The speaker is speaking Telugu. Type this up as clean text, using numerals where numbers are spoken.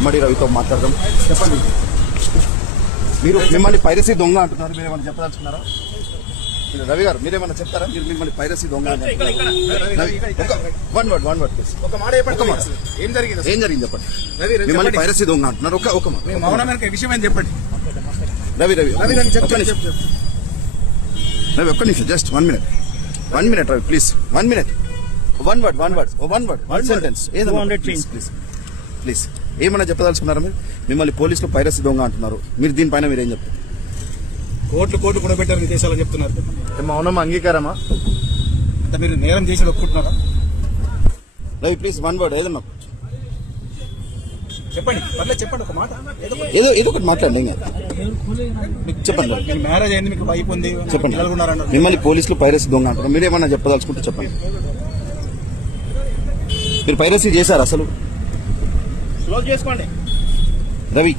ఉమ్మడి రవితో మాట్లాడదాం. చెప్పండి, మీరు మిమ్మల్ని పైరసీ దొంగ అంటున్నారు, మీరేమన్నా చెప్పదలుచుకున్నారా? రవి గారు మీరేమన్నా చెప్తారా? మీరు మిమ్మల్ని పైరసీ దొంగ వన్ వర్డ్ ప్లీజ్. ఏం జరిగింది చెప్పండి. మిమ్మల్ని పైరసీ దొంగ అంటున్నారు, ఒక విషయం ఏం చెప్పండి. రవి ఒక్క నిమిషం, just 1 minute Ravi please. 1 minute, one word sentence please. ఏమన్నా చెప్పదలుచుకున్నారా? మీరు మిమ్మల్ని పోలీసులు పైరసీ దొంగ అంటున్నారు, మీరు దీనిపైన మీరేం చెప్తారు? కోట్లు కూడా పెట్టారు విదేశాలని చెప్తున్నారు. మౌనం అంగీకారమా? అంటే మీరు నేరం చేసి ఒప్పుకుంటున్నారా? రవి ప్లీజ్ 1 word ఏదన్నా చెప్పండి. చెప్పండి ఒక మాట, ఏదో ఒకటి మాట్లాడండి. చెప్పండి. మ్యారేజ్ అయింది, మీకు వైఫ్ ఉంది, చెప్పండి. మిమ్మల్ని పోలీసులు పైరసీ దొంగ అంటారు, మీరేమన్నా చెప్పదలుచుకుంటే చెప్పండి. మీరు పైరసీ చేశారు అసలు? క్లోజ్ చేసుకోండి. రవి